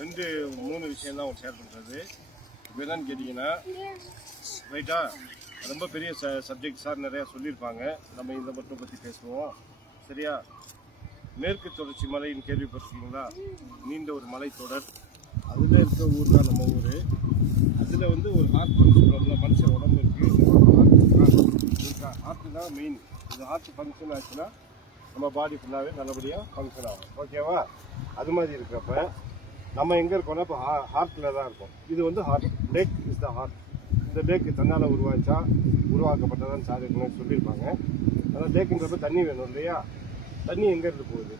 ரெண்டு மூணு விஷயம் தான் ஷேர் பண்ணுறது இப்போ என்னன்னு கேட்டிங்கன்னா ரைட்டா ரொம்ப பெரிய ச சப்ஜெக்ட் சார் நிறையா சொல்லியிருப்பாங்க. நம்ம இதை மட்டும் பற்றி பேசுவோம். சரியா? மேற்கு தொடர்ச்சி மலைன்னு கேள்விப்பட்டிருக்கீங்களா? நீண்ட ஒரு மலைத்தொடர் அதில் இருக்க ஊர் தான் நம்ம ஊர். அதில் வந்து ஒரு ஹார்ட் ஃபங்க்ஷன் மனுஷன் உடம்பு இருக்குது ஹார்ட் தான் மெயின் இது ஹார்ட் ஃபங்க்ஷன் ஆச்சுன்னா நம்ம பாடி ஃபுல்லாகவே நல்லபடியாக ஃபங்க்ஷன் ஆகும். ஓகேவா அது மாதிரி இருக்கிறப்ப நம்ம எங்கே இருக்கோம்னா இப்போ ஹார்ட்டில் தான் இருக்கோம். இது வந்து heart lake is the heart இந்த லேக் தன்னால் உருவாச்சா உருவாக்கப்பட்டதான்னு சார் ஏற்கனவே சொல்லியிருப்பாங்க. ஆனால் லேக்குன்றப்ப தண்ணி வேணும் இல்லையா? தண்ணி எங்கேருந்து போகுது?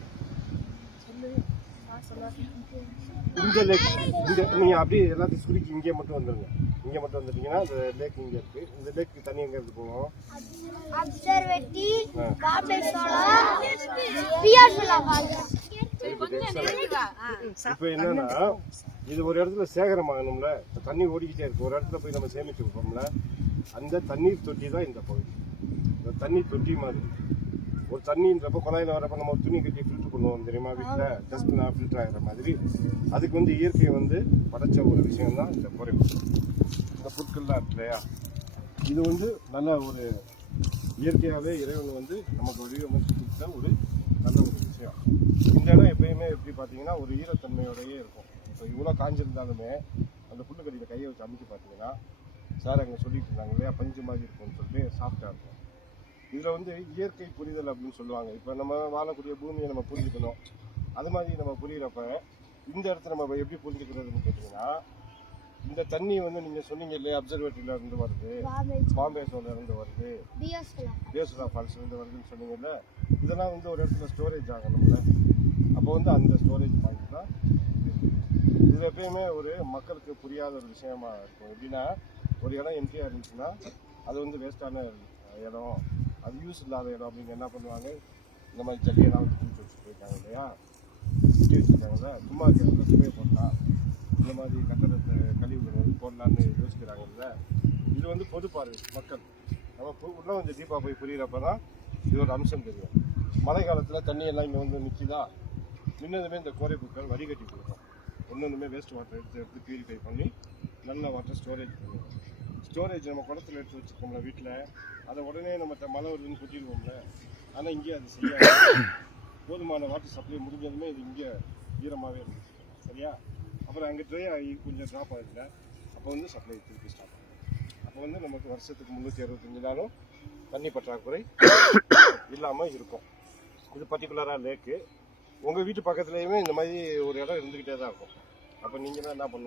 இந்த லேக் இந்த நீங்கள் அப்படியே எல்லாத்தையும் சுருக்கி இங்கே மட்டும் வந்துருங்க. இங்கே மட்டும் வந்துட்டீங்கன்னா இந்த லேக் இங்கே இருக்குது இந்த லேக்கு தண்ணி எங்கேருந்து போகும்? அப்சர்வேட்டி பாம்பே சோலா பிஆர்பிலா இப்போ என்னன்னா இது ஒரு இடத்துல சேகரமாகணும்ல இப்போ தண்ணி ஓடிக்கிட்டே இருக்கு. ஒரு இடத்துல போய் நம்ம சேமிச்சு வைப்போம்ல. அந்த தண்ணீர் தொட்டி தான் இந்த பகுதி. இந்த தண்ணி தொட்டி மாதிரி. ஒரு தண்ணின்றப்ப குழாயில வரப்ப நம்ம ஒரு துணி கட்டி ஃபில்டர் பண்ணுவோம் தெரியுமா வீட்டில் ஜஸ்ட் நான் ஃபில்டர் ஆகிற மாதிரி. அதுக்கு வந்து இயற்கை வந்து படைச்ச ஒரு விஷயம் தான் இந்த குறைவு. இந்த புற்கள்லாம் இருக்கு இல்லையா? இது வந்து நல்ல ஒரு இயற்கையாகவே இறைவன் வந்து நமக்கு வடிவமைச்சு கொடுத்த ஒரு நல்ல ஒரு விஷயம். இந்த இடம் எப்பயுமே எப்படி பார்த்தீங்கன்னா ஒரு ஈரத்தன்மையோடையே இருக்கும். இப்போ இவ்வளோ காஞ்சிருந்தாலுமே அந்த புல்லுக்கடியில் கையை வச்சு அமைச்சு பார்த்தீங்கன்னா சார் அங்கே சொல்லிட்டு இருந்தாங்க இல்லையா பஞ்சு மாதிரி இருக்கும்னு சொல்லிட்டு சாஃப்டாக இருக்கும். இதில் வந்து இயற்கை புரிதல் அப்படின்னு சொல்லுவாங்க. இப்போ நம்ம வாழக்கூடிய பூமியை நம்ம புரிஞ்சுக்கணும். அது மாதிரி நம்ம புரியிறப்ப இந்த இடத்துல நம்ம எப்படி புரிஞ்சுக்கிறதுன்னு கேட்டிங்கன்னா இந்த தண்ணி வந்து நீங்கள் சொன்னீங்க இல்லையா அப்சர்வேட்டரியில் இருந்து வருது. பாம்பே சோல இருந்து வருது. பிஎஸ்பிலா தேசுரா ஃபால்ஸ் இருந்து வருதுன்னு சொன்னீங்கல்ல இதெல்லாம் வந்து ஒரு இடத்துல ஸ்டோரேஜ் ஆகணும்ல. அப்போ வந்து அந்த ஸ்டோரேஜ் பாயிண்ட் தான் இது. எப்பயுமே ஒரு மக்களுக்கு புரியாத ஒரு விஷயமா இருக்கும். எப்படின்னா ஒரு இடம் எம்டியாக இருந்துச்சுன்னா அது வந்து வேஸ்டான இடம். அது யூஸ் இல்லாத இடம் அப்படிங்க என்ன பண்ணுவாங்க? இந்த மாதிரி ஜல்லியெல்லாம் வந்து பிடிச்சி வச்சு போயிருக்காங்க இல்லையா? சுற்றி வச்சுருக்காங்கல்ல சும்மா இருக்கிற சுமையை போடலாம் இந்த மாதிரி கட்டடத்தை கழிவுகள் வந்து போடலான்னு யோசிக்கிறாங்கல்ல? இது வந்து பொது பார்வை மக்கள். நம்ம பு- கொஞ்சம் டீப்பாக போய் புரியிறப்ப தான் இது ஒரு அம்சம் தெரியும். மழை காலத்தில் தண்ணி எல்லாம் இங்கே வந்து நிற்கிதா முன்னதுமே இந்த கோரை கோரைப்புக்கள் வடிகட்டி கொடுக்கும். ஒன்றுமே வேஸ்ட் வாட்டர் எடுத்து எடுத்து பியூரிஃபை பண்ணி நல்ல வாட்டர் ஸ்டோரேஜ் பண்ணுவோம் ஸ்டோரேஜ் நம்ம குடத்தில் எடுத்து வச்சுருக்கோம்ல வீட்டில் அதை உடனே நம்ம மழை வருதுன்னு கூட்டிடுவோம்ல. ஆனால் இங்கே அது செய்யாது போதுமான வாட்டர் சப்ளை முடிஞ்சதுமே இது இங்கே ஈரமாகவே இருந்துச்சு சரியா? அப்புறம் அங்கே ட்ரை ஆகி கொஞ்சம் ட்ராப் ஆகிடுல அப்போ வந்து சப்ளை திருப்பி ஸ்டார்ட் அப்போ வந்து நமக்கு வருஷத்துக்கு முந்நூற்றி அறுபத்தஞ்சு நாளும் தண்ணி பற்றாக்குறை இல்லாமல் இருக்கும். இது பர்டிகுலராக லேக்கு உங்கள் வீட்டு பக்கத்துலேயுமே இந்த மாதிரி ஒரு இடம் இருந்துக்கிட்டே தான் இருக்கும். அப்போ நீங்கள் தான் என்ன பண்ணணும்?